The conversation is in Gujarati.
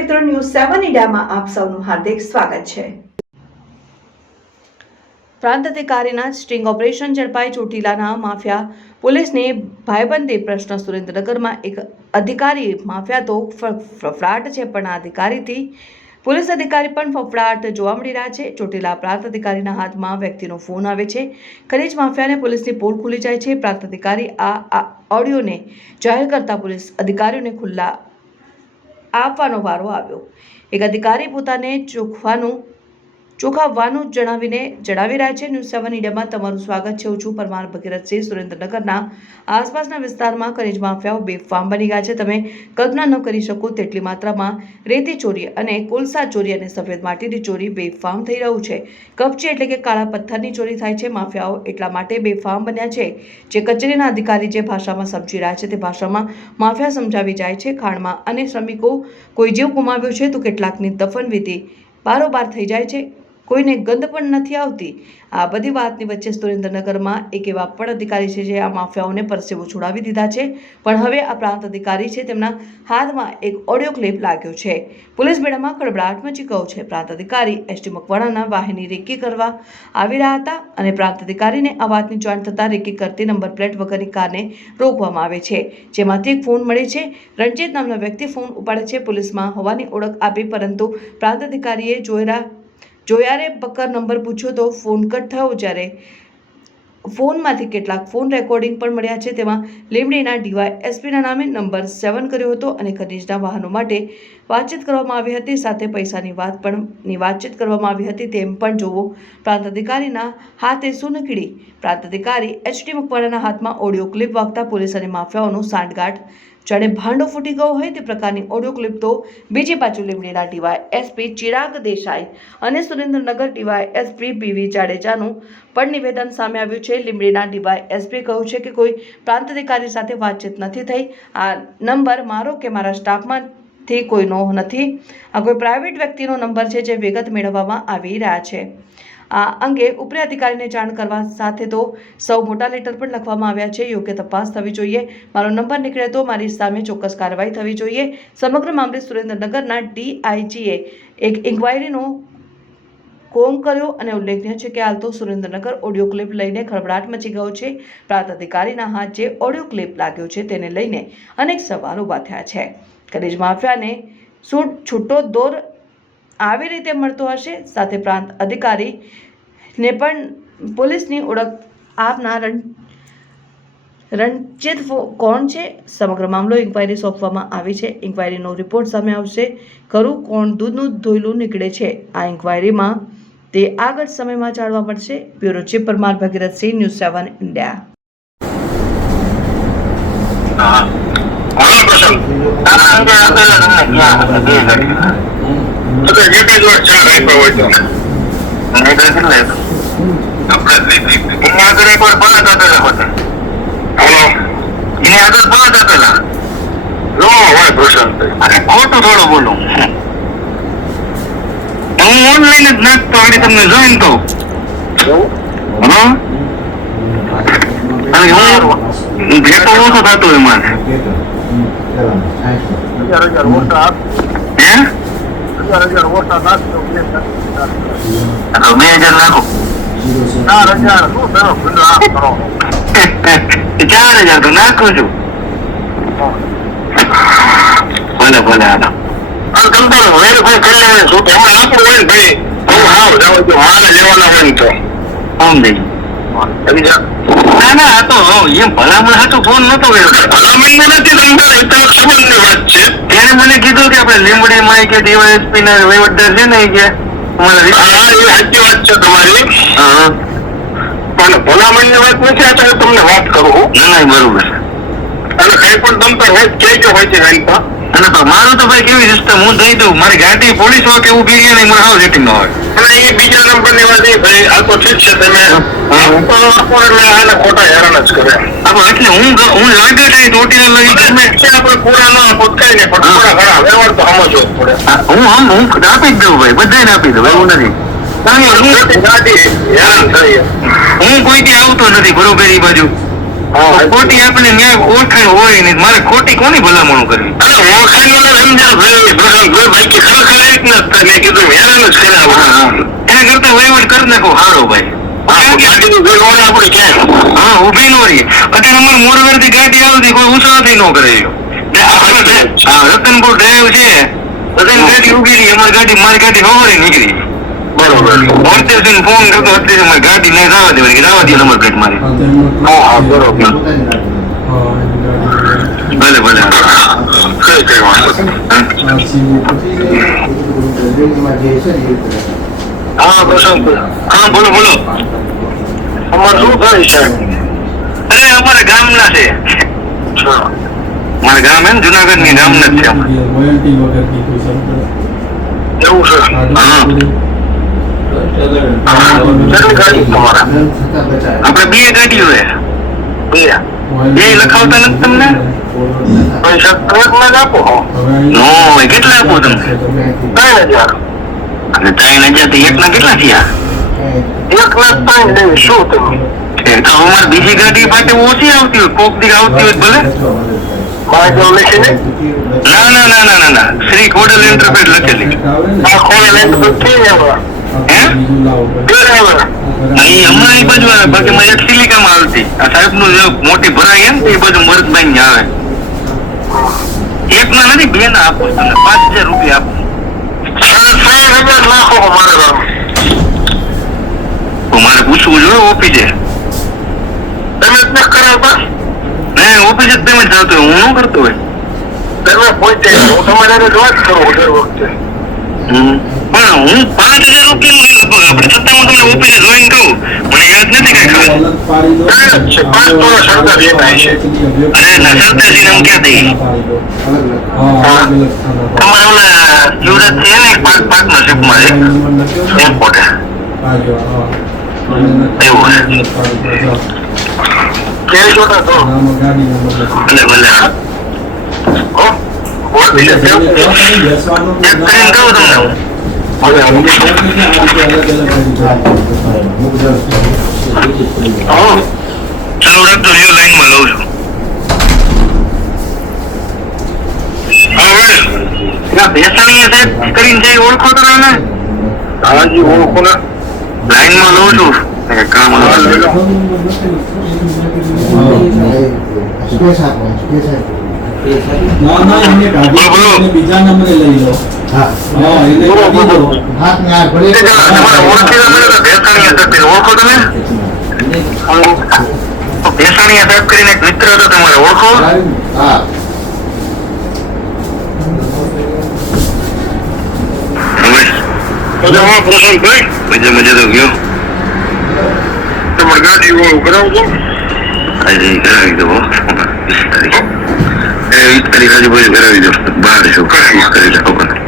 મિત્રો ન્યૂઝ સેવન ઇન્ડિયામાં આપ સૌનું હાર્દિક સ્વાગત છે. પ્રાંત અધિકારીના સ્ટિંગ ઓપરેશન ઝડપાઈ ચોટીલાના માફિયા પોલીસને ભાઈબંધી પ્રશ્ન સુરેન્દ્રનગરમાં એક અધિકારી માફિયા તો ફફડાટ છે, પણ આ અધિકારીથી પોલીસ અધિકારી પણ ફફડાટ જોવા મળી રહ્યા છે. ચોટીલા પ્રાંત અધિકારીના હાથમાં વ્યક્તિનો ફોન આવે છે. ખનીજ માફિયાને પોલીસની પોલ ખુલી જાય છે. પ્રાંત અધિકારી આ ઓડિયોને જાહેર કરતા પોલીસ અધિકારીઓને ખુલ્લા આપવાનો વારો આવ્યો. એક અધિકારી પોતાને ચોખવાનું ચોખાવવાનું જણાવીને જણાવી રહ્યા છે. ન્યૂઝ સેવન ઇન્ડિયામાં તમારું સ્વાગત છે. હું છું પરમાર ભગીરથસિંહ. સુરેન્દ્રનગરના આસપાસના વિસ્તારમાં ખનીજ માફિયાઓ બેફામ બની ગયા છે. તમે કલ્પના ન કરી શકો તેટલી માત્રામાં રેતી ચોરી અને કોલસા ચોરી અને સફેદ માટીની ચોરી બેફામ થઈ રહ્યું છે. કપચી એટલે કે કાળા પથ્થરની ચોરી થાય છે. માફિયાઓ એટલા માટે બેફામ બન્યા છે જે કચેરીના અધિકારી જે ભાષામાં સમજી રહ્યા છે તે ભાષામાં માફિયા સમજાવી જાય છે. ખાણમાં અને શ્રમિકો કોઈ જીવ ગુમાવ્યો છે તો કેટલાકની દફન વિધિ બારોબાર થઈ જાય છે. કોઈને ગંધ પણ નથી આવતી. આ બધી વાતની વચ્ચે સુરેન્દ્રનગરમાં એક એવા પણ અધિકારી છે જે આ માફિયાઓને પરસેવો છોડાવી દીધા છે. પણ હવે આ પ્રાંત અધિકારી છે તેમના હાથમાં એક ઓડિયો ક્લિપ લાગ્યો છે. પોલીસ બેડામાં ખળભળાટ મચી ગયો છે. પ્રાંત અધિકારી એસટી મકવાણાના વાહિની રેકી કરવા આવી રહ્યા હતા અને પ્રાંત અધિકારીને આ વાતની જાણ થતાં રેકી કરતી નંબર પ્લેટ વગરની કારને રોકવામાં આવે છે. જેમાંથી એક ફોન મળે છે. રણજીત નામનો વ્યક્તિ ફોન ઉપાડે છે. પોલીસમાં હોવાની ઓળખ આપી, પરંતુ પ્રાંત અધિકારીએ જોયેલા જોયારે બકર નંબર પૂછ્યો તો ફોન કટ થયો જ્યારે ફોનમાંથી કેટલાક ફોન રેકોર્ડિંગ પણ મળ્યા છે. તેમાં લીમડીના ડીવાય એસપીના નામે નંબર સેવન કર્યો હતો અને ખનીજના વાહનો માટે વાતચીત કરવામાં આવી હતી. સાથે પૈસાની વાત પણ, ની વાતચીત કરવામાં આવી હતી તેમ પણ જોવો. પ્રાંત અધિકારીના હાથે સુનકડી પ્રાંત અધિકારી એચડી મકવાણાના હાથમાં ઓડિયો ક્લિપ વાગતા પોલીસ અને માફિયાઓનો સાંઠગાંઠ જાણે ભાંડો ફૂટી ગયો હોય તે પ્રકારની ઓડિયો ક્લિપ તો બીજી બાજુ લીમડીના ડીવાય એસપી ચિરાગ દેસાઈ અને સુરેન્દ્રનગર ડીવાય એસપી પીવી જાડેજાનું પણ નિવેદન સામે આવ્યું છે. લીમડીના ડીવાય એસપી કહ્યું છે કે કોઈ પ્રાંત અધિકારી સાથે વાતચીત નથી થઈ. આ નંબર મારો કે મારા સ્ટાફમાંથી કોઈનો નથી. આ કોઈ પ્રાઇવેટ વ્યક્તિનો નંબર છે જે વિગત મેળવવામાં આવી રહ્યા છે. આ અંગે ઉપરી અધિકારીને જાણ કરવા સાથે તો સૌ મોટા લેટર પણ લખવામાં આવ્યા છે. યોગ્ય તપાસ થવી જોઈએ. મારો નંબર નીકળે તો મારી સામે ચોક્કસ કાર્યવાહી થવી જોઈએ. સમગ્ર મામલે સુરેન્દ્રનગરના ડીઆઈજીએ એક ઇન્ક્વાયરીનો કોમ કર્યો અને ઉલ્લેખનીય છે કે હાલ તો સુરેન્દ્રનગર ઓડિયો ક્લિપ લઈને ખળભળાટ મચી ગયો છે. પ્રાંત અધિકારીના હાથ જે ઓડિયો ક્લિપ લાગ્યો છે તેને લઈને અનેક સવાલ ઊભા થયા છે. ખનીજ માફિયાને છૂટો દોર આવી રીતે મળતો હશે, સાથે પ્રાંત અધિકારીને પણ પોલીસની ઓળખ આપનાર રણ, રણજીત કોણ છે? સમગ્ર મામલો ઇન્ક્વાયરી સોંપવામાં આવી છે. ઇન્ક્વાયરીનો રિપોર્ટ સામે આવશે. ખરું કોણ દૂધનું ધોયલું નીકળે છે? આ ઇન્ક્વાયરીમાં તે આગળ સમયમાં જાણવા મળશે. Bureau chief Parmar Bhagirathsinh news seven India. ખોટું થોડું બોલું. હું ઓનલાઈન જ નાખતો આગળ તમને જોઈન તો હલો? અને હું ભેટો ઓછો થતો એમાં. હજાર હજાર ઓટા નાખજો બે તો બે હજાર નાખો? ચાર હજાર શું કરો? ભૂંડો આપ કરો. ચાર હજાર તો નાખું છું. ભલે ભલે આના આ તમે વેરીફાઈ કરી લેવાનું શું તો એમાં આપણું હોય ને ભાઈ હું હાવ જાવ તો મારે લેવાના હોય ને તો. આમ જા ના ના આ તો એમ ભલામણ હતું ફોન નતો ભલામણ નથી તમને એ તો ખબર વાત છે. ત્યારે મને કીધું કે આપણે લીંબડી માં કે ડીવાયએસપી ના વહીવટદાર છે ને એ કે હા એ સાચી વાત છે તમારી. પણ ભલામણની વાત નથી આ તમને વાત કરું ના ના બરોબર અને કઈ પણ તમ તો હેલ્પ કહેજો હોય છે અને તો મારું તો ભાઈ કેવી સિસ્ટમ હું દઈ દઉં. મારી ગાડી પોલીસ હોય કે ઊભી રહી નહીં મને હાવ સેટિંગ ન હોય. અને એ બીજા નંબરની વાત નહીં ભાઈ આ તો ઠીક છે તમે. તો એટલે આને ખોટા હેરાન જ કરે. આપણે એટલે હું હું લાગે કઈ ચોટી લઈ તમે છે આપણે પૂરા ન પોતકાય ને પણ થોડા ઘણા વ્યવહાર તો સમજવો પડે. હું હું હું આપી જ દઉં ભાઈ બધાને આપી દઉં એવું નથી. કારણ કે હું હું કોઈ થી આવતો નથી બરોબર એ બાજુ. ખોટી આપણે ન્યાય ઓળખાણ હોય ને મારે ખોટી કોની ભલામણ કરવી? એના કરતા વહીવટ કરી નાખો. હારો ભાઈ. હા ઊભી નો રહી અત્યારે અમારે મોરવેરથી ગાડી આવતી કોઈ ઉછળતી નો કરે લ્યો. ને ડ્રાઈવ- હા, રતનપુર ડ્રાઈવ છે. રતન ગાડી ઊભી રહી. અમારી ગાડી મારી ગાડી નવરે નીકળી. બરોબર અત્યારે ફોન કરતો અત્યારે અમારી ગાડી લઈને જવા દેવાની કે જવા દે નંબર પ્લેટ મારી હા. હા બરોબર ભલે ભલે કઈ કઈ વાંધો હા પ્રશાંત હા બોલો બોલો અમારે શું થાય છે અરે અમારા ગામના છે મારા ગામ એમ જુનાગઢની ગામ નથી એવું છે આપણે બે ગાડીઓ બે. બે લખાવતા નથી તમને? પૈસા જ આપો. નો કેટલા આપો તમને? ત્રણ હજાર. અને ત્રણ હજારથી એક કેટલા થયા? એક લાખ ત્રણ દેવી શું તમે? તો અમારે બીજી ગાડી માટે ઓછી આવતી હોય કોક દી આવતી હોય ભલે. ના? ના ના ના ના શ્રી કોડલ એન્ટરપ્રાઇઝ લખેલી કોડલ એન્ટરપ્રાઇઝ મોટી ભરાઈ એમ તે બાજુ મરદબાઈ ને આવે. એક ના નથી બે ના આપો તમને. પાંચ હજાર રૂપિયા આપો સાડા ત્રણ હજાર નાખો મારે પૂછવું જોઈએ ઓફિસે. તમે કરાવતા? નહીં ઓફિસે જ તમે જાતો હોય હું ન કરતો હોય. તમે પહોંચે હું તમારે જોવા જ કરું દર વખતે. પણ હું પાંચ હજાર રૂપિયાનું એ લગભગ આપણે. છતાં હું તમને ઓફિસે જોઈન કહું મને યાદ નથી કઈ ખાસ. અરે ના સરદારજી નામ ક્યાં દઈ તમારે ઓલા યુવરાજ છે ને પાર્ટ પાર્ટનરશિપમાં છે. એરપોર્ટે. કેવી જોતા તો ભલે ભલે હો. બોલ બીજે કેવું ચેક કરીને કહું તમને હું. ચાલુ રાખજો લ્યો લાઈનમાં લઉં છું ઓળખો તો ને હાજી ઓળખો ને લાઈનમાં લઉં છું કે કામ આવે. બીજા નંબરે લઈ લો હા ભેસાણીયા મિત્ર હતો તમારે ઓળખો મજામાં પ્રશાંતભાઈ મજા મજા તો ગયો તમારે ગાડી વાળું કરાવજો આજે કરાવી દો વીસ તારીખ વીસ તારીખ આજે કરાવી દો બાર છો વીસ તારીખ